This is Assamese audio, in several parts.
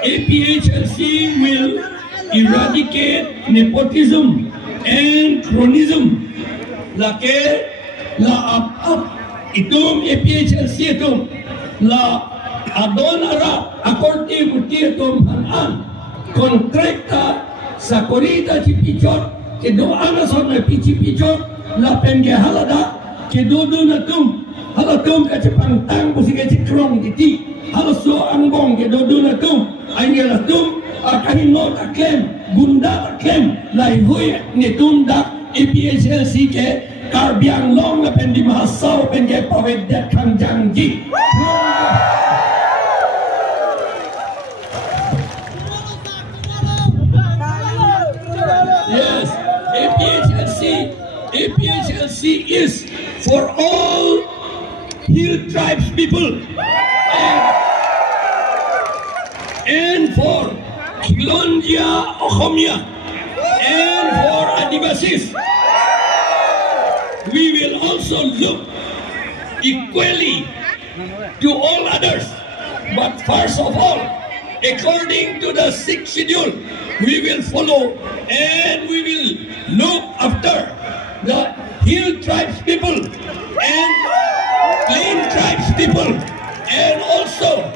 APHLC will eradicate nepotism and cronyism. Lake la up itum APHLC itum la adon ara akorti guti itum hanan kontrakta sakorita cipichot kedo anason na pichipichot la penge halada kedo donatum halatum kacipang tang busike cikrong diti halaso angbong kedo donatum angela tum kahino taklem gunda taklem lai hui netum dak APHLC ke karbiang long la pendi mahasau penge pawed dat kangjang ji. Yes, APHLC is for all hill tribes people and for Kilondia Okhomia and for Adivasis. We will also look equally to all others, but first of all, according to the 6th schedule, we will follow and we will look after the hill tribes people and plain tribes people and also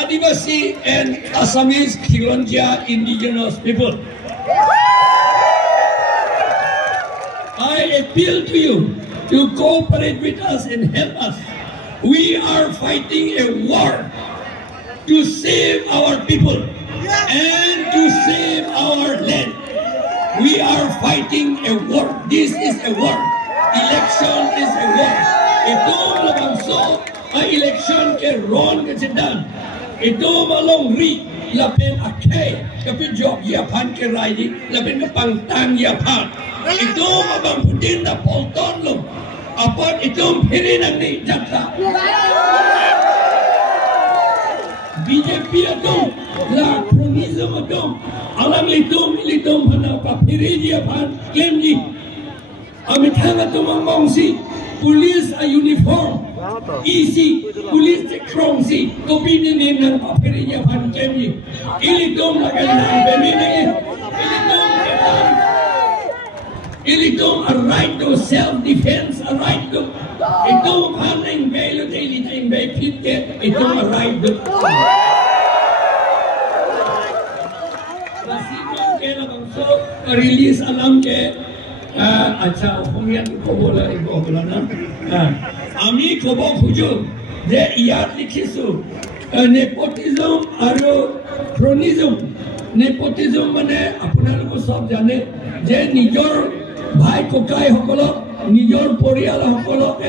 Adivasi and Assamese Kilondia indigenous people. I appeal to you to cooperate with us and help us. We are fighting a war to save our people and to save our land. We are fighting a war. This is a war. Election is a war. Ito labangso ang election ke ron ke sedan. Ito malong ri lapen akay kapit job yapan ke raidi lapen kapangtang yapan. Ito mabang putin na polton lo. Apot itong hirinang ni jatra. BJP atong la cronyism atong alam litum hana papiri dia pan kemji amit hanga tumang mongsi police a uniform easy police the cronysi kopi ni nang papiri dia pan kemji ilitum lagan benina ilitum a right to self defense a right to itu paning belo daily time bay pitte itu a right to release alam ke acha homian ko bola ibo bola na ami kobo khujo je iyar likhisu nepotism aro cronyism nepotism mane apnaloko sob jane je nijor bhai kokai hokolok nijor poriyal hokolok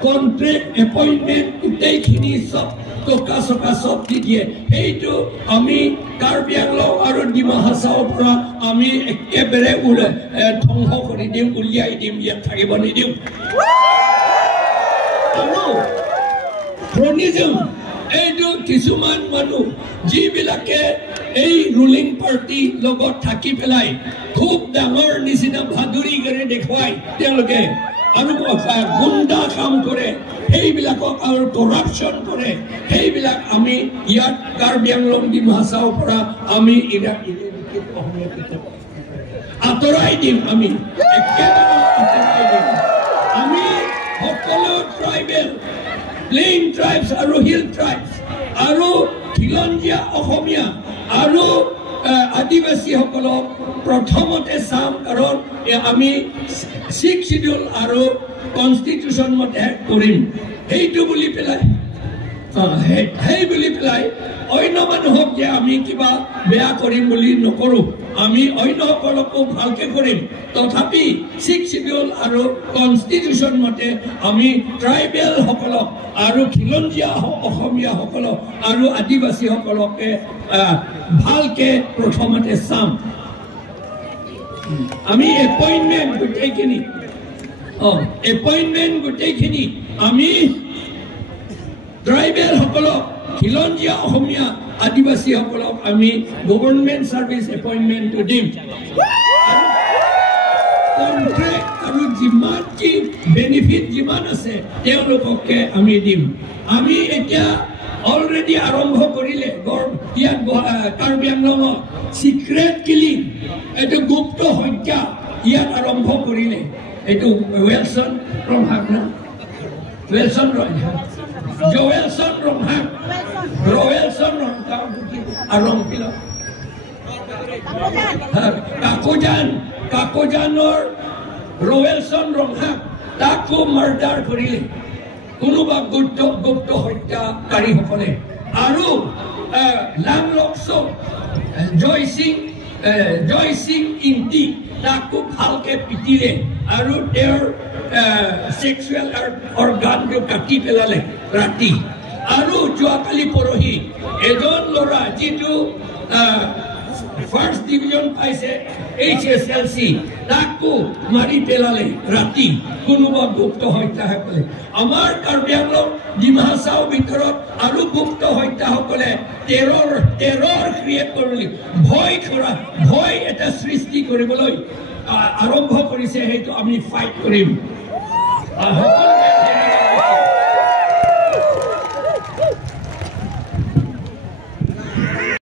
contract appointment utei khini sob toka soka sob diye heitu ami Karbi Anglong aro Dima Hasao pura ami ekebere ule thongho kori dim uliyai dim ya thagibani dim. Amo cronyism eitu kisuman manu jibilake ei ruling party logot thaki pelai khub dangor nisina bhaduri gare dekhwai teloke anu gunda kam kore heibilakok আৰু corruption কৰে heibilak আমি ইয়াত Karbi Anglong Dima Hasao পৰা আমি ইৰা আতৰাই দিম আমি একেবাৰে আতৰাই দিম আমি সকলো ট্ৰাইবেল প্লেইন ট্ৰাইবস আৰু হিল ট্ৰাইবস আৰু খিলঞ্জীয়া অসমীয়া আৰু আদিবাসী সকলক প্ৰথমতে চাম কাৰণ আমি 6th schedule আৰু কনস্টিটিউশন মতে কৰিম এইটো বুলি পেলাই সেই বুলি পেলাই অন্য মানুহক যে আমি কিবা বেয়া কৰিম বুলি নকৰোঁ আমি অন্যসকলকো ভালকে কৰিম তথাপি 6 শিডিউল আৰু কনষ্টিটিউশ্যন মতে আমি ট্ৰাইবেল সকলক আৰু খিলঞ্জীয়া অসমীয়া সকলক আৰু আদিবাসী সকলকে ভালকে প্ৰথমতে চাম আমি এপইণ্টমেণ্ট গোটেইখিনি আমি ট্ৰাইবেল সকলক খিলঞ্জীয়া অসমীয়া আদিবাসী সকলক আমি গভৰ্ণমেণ্ট ছাৰ্ভিচ এপইণ্টমেণ্টটো দিম কণ্ট্ৰেক্ট আৰু যিমান কি বেনিফিট যিমান আছে তেওঁলোককে আমি দিম আমি এতিয়া অলৰেডি আৰম্ভ কৰিলে ইয়াত কাৰ্বি আংলঙত চিক্ৰেট কিলিং এইটো গুপ্ত হত্যা ইয়াত আৰম্ভ কৰিলে এইটো ৱেলছন ৰংহাক ন ৱেলছন ৰংহাক Joelson Romhak, Roelson Romhak, Arong Pilo, Kakojanor, Roelson Romhak, Taku murder Kurili, Kunuba Gupto Hoita Kari Hokole, Aru, Lamlokso, Joy Singh Inti, Taku Halke Pitile, Aru their sexual organ to Kaki Pelale. ৰাতি আৰু যোৱাকালি পৰহি এজন ল'ৰা যিটো ফাৰ্ষ্ট ডিভিজন পাইছে HSLC তাকো মাৰি পেলালে ৰাতি কোনোবা গুপ্ত হত্যাসকলে আমাৰ কাৰ্বি আংলং ডিমা হাছাওৰ ভিতৰত আৰু গুপ্ত হত্যাসকলে টেৰৰ ক্ৰিয়েট কৰিলে ভয় এটা সৃষ্টি কৰিবলৈ আৰম্ভ কৰিছে সেইটো আমি ফাইট কৰিম